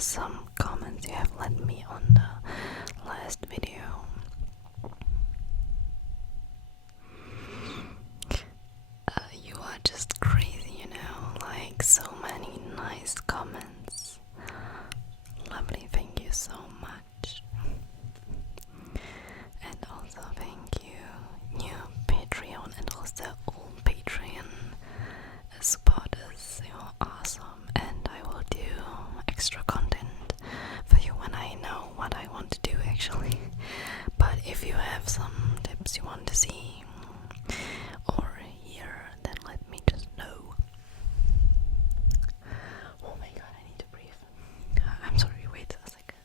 awesome comments you have left me on the last video. You are just crazy, you know, like so many nice comments. Lovely, thank you so much. And also thank you, new Patreon and also old Patreon supporters. You're awesome, and I will do extra content for you when I know what I want to do actually. But if you have some tips you want to see or hear, then let me just know. Oh my god, I need to breathe. I'm sorry, wait a second.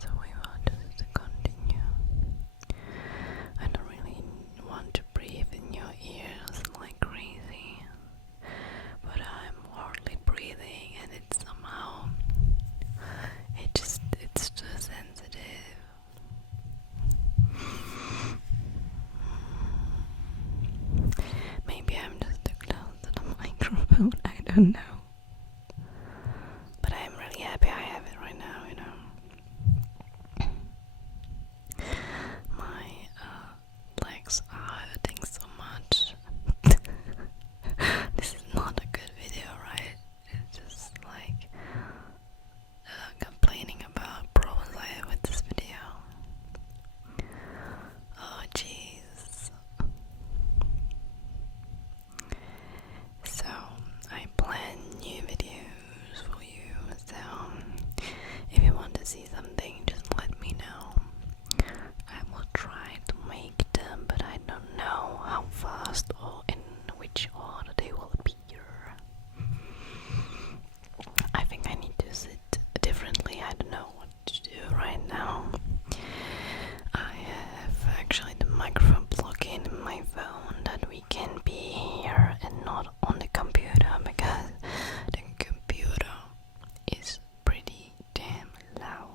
So we will just continue. I don't really want to breathe in your ears like crazy, but I'm hardly breathing, and it's somehow it's too sensitive. Maybe I'm just too close to the microphone, I don't know. But I'm really happy I have it right now, you know. My legs are hurting so much. This is not a good video, right? It's just like complaining about problems I have with this video. Oh jeez. So I plan new videos for you, so if you want to see something, just let me know. I will try to make them, but I don't know how fast or in which order they will appear. I think I need to sit differently. I don't know what to do right now. I have actually the microphone plug-in in my phone that we can be here and not on the computer, because the computer is pretty damn loud.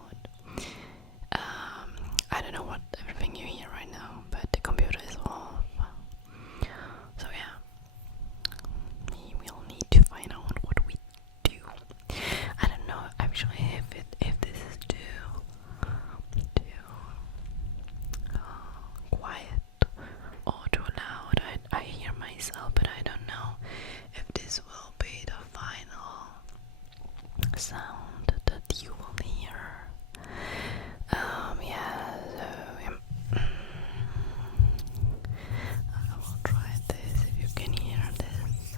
I don't know what everything you hear right now, but the computer is off. So yeah, we will need to find out what we do. I don't know actually if this is too quiet or too loud. I hear myself, but I don't know if this will be the final sound that you will hear. I will try this if you can hear this.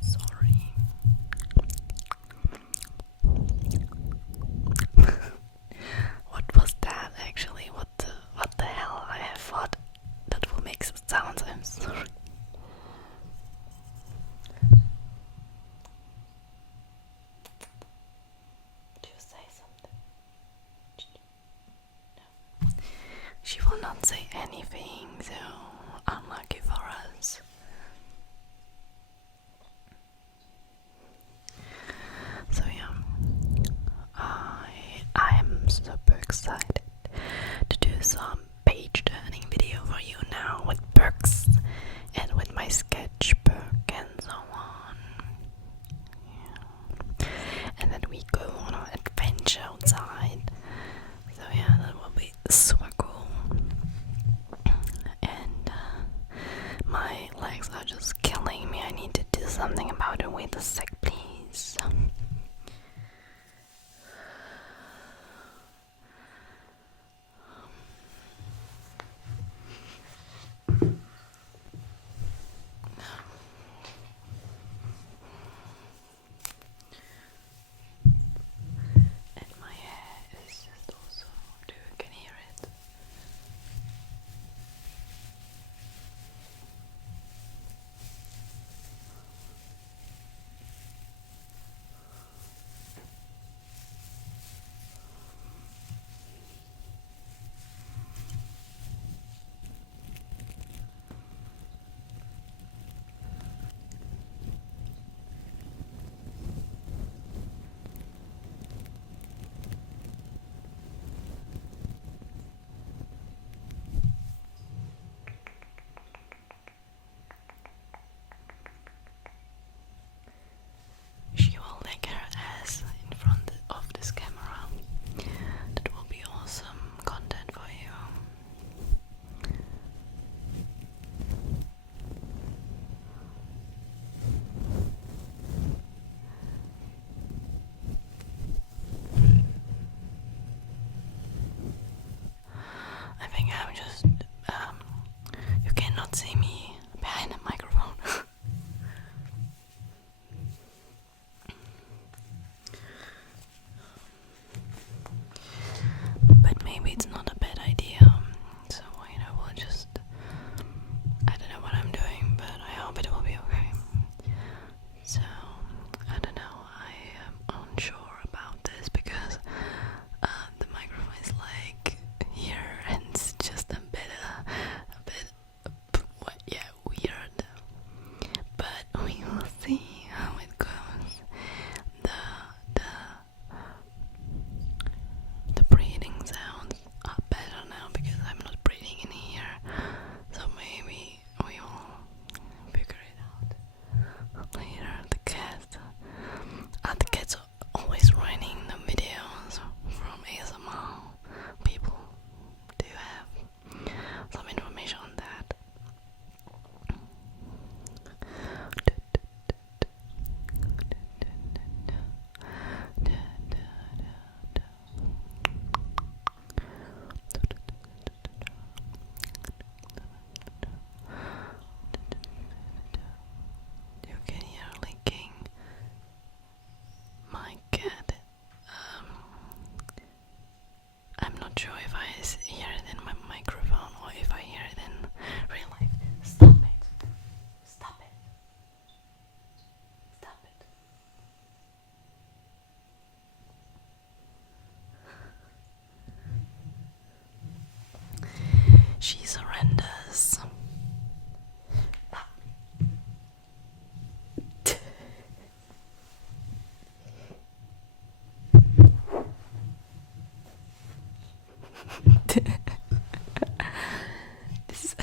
Sorry. What was that actually? What the hell? I have thought that will make some sounds. I'm sorry. Do you say something? No. She will not say anything, so unlucky for us. So yeah, I'm super excited to do some page turning video for you now with books and with my sketchbook and so on. Yeah. And then we go on an adventure outside. So yeah, that will be super cool. And my legs are just killing me. I need to do something about it. Wait a sec, please. And my hair is just also, you can hear it.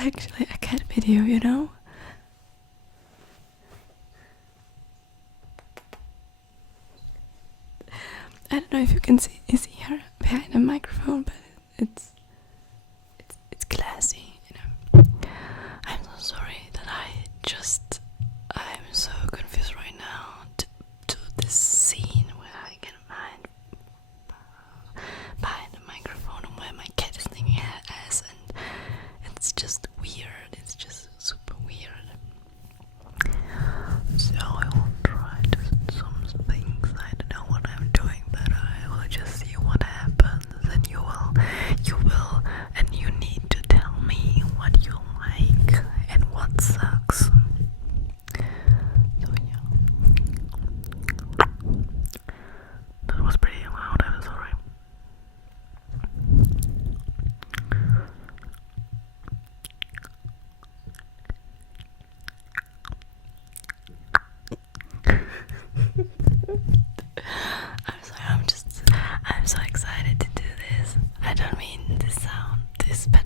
actually a cat video, you know? I don't know if you can see her behind the microphone, but it's classy, you know. I'm so sorry that I'm so confused right now to this scene where I can behind the microphone and where my cat is thinking her ass, and it's just weird. It's just super weird. So I will try to some things. I don't know what I'm doing, but I will just see what happens, and you will, and you need to tell me what you like and what sucks. So yeah, that was pretty loud. I'm sorry. I'm sorry, I'm so excited to do this. I don't mean this sound, this, but